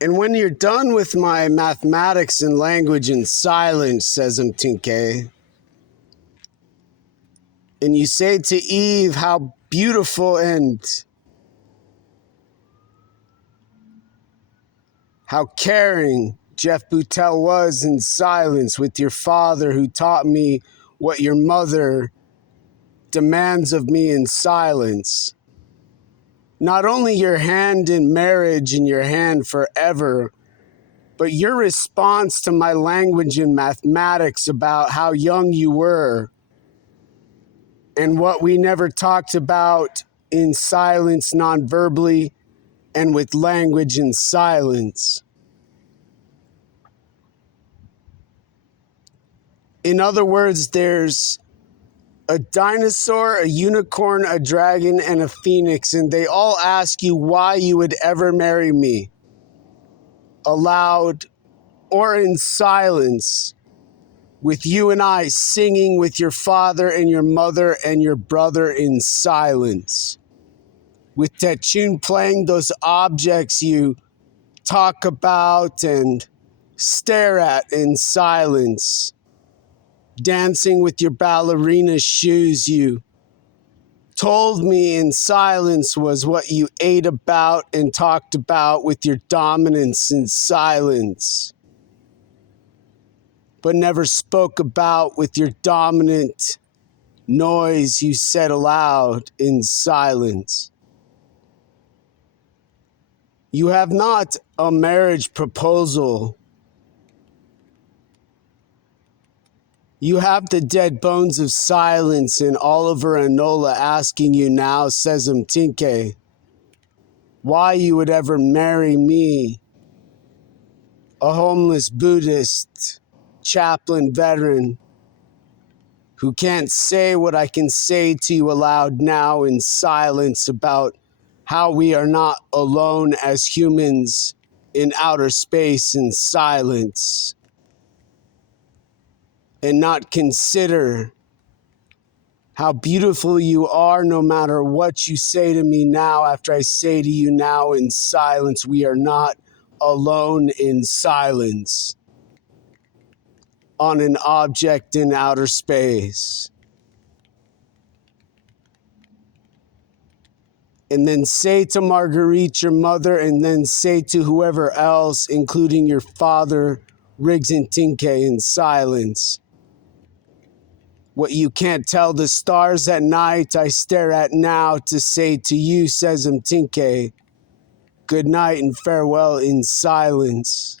And when you're done with my mathematics and language and silence, says Mtinke, and you say to Eve how beautiful and how caring Jeff Boutel was in silence with your father who taught me what your mother demands of me in silence. Not only your hand in marriage and your hand forever, but your response to my language and mathematics about how young you were and what we never talked about in silence, non-verbally, and with language and silence. In other words, there's a dinosaur, a unicorn, a dragon, and a phoenix, and they all ask you why you would ever marry me, aloud or in silence, with you and I singing with your father and your mother and your brother in silence, with Techun playing those objects you talk about and stare at in silence, dancing with your ballerina shoes you told me in silence was what you ate about and talked about with your dominance in silence, but never spoke about with your dominant noise you said aloud in silence. You have not a marriage proposal. You have the dead bones of silence, and Oliver and Nola asking you now, says Mtinke, why you would ever marry me, a homeless Buddhist, chaplain veteran, who can't say what I can say to you aloud now in silence about how we are not alone as humans in outer space in silence, and not consider how beautiful you are no matter what you say to me now after I say to you now in silence. We are not alone in silence on an object in outer space. And then say to Marguerite, your mother, and then say to whoever else, including your father, Riggs and Tinke, in silence, what you can't tell the stars at night, I stare at now to say to you, says Mtinke, good night and farewell in silence.